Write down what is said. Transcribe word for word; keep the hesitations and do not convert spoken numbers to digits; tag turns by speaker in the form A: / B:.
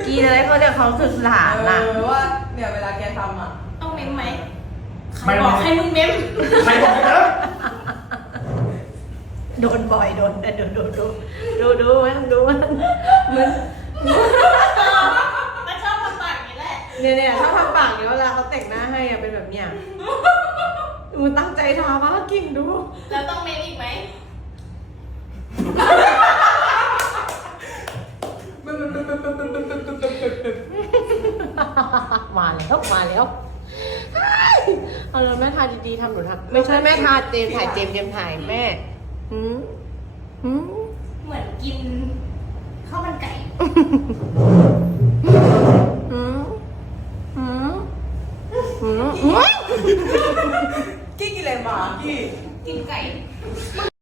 A: กีอะไรเขาเดี๋ยวเขาสื่อสารน่ะ
B: เออว่าเนี่ยเวลาแกทำอ่ะ
C: ต้องเม้มไหมใครบอกให้มึงเม้ม
D: ใครบอกนะ
A: โดนบ่อยโดนดูดูดูดูดูมันดูมันมัน
C: มันชอบทำปากอย่างนี้แหละ
A: เนี่ยเนี่ยถ้าทำปากเนี่ยเวลาเขาแต่งหน้าให้อะเป็นแบบเนี้ยมันตั้งใจทำมากกิ่งดู
C: แล้วต้องเม้มอีกไหม
A: มาแล้วมาแล้วเอาเลยแม่ทาดีๆทำหนูทำไม่ใช่แม่ทาเจมถ่ายเจมเจมถ่ายแม่หืมหืม
C: เหมือนกินข้าวมันไก่
A: หืมหืมหืม
B: กี้กินอะไรมากี้
C: กินไก่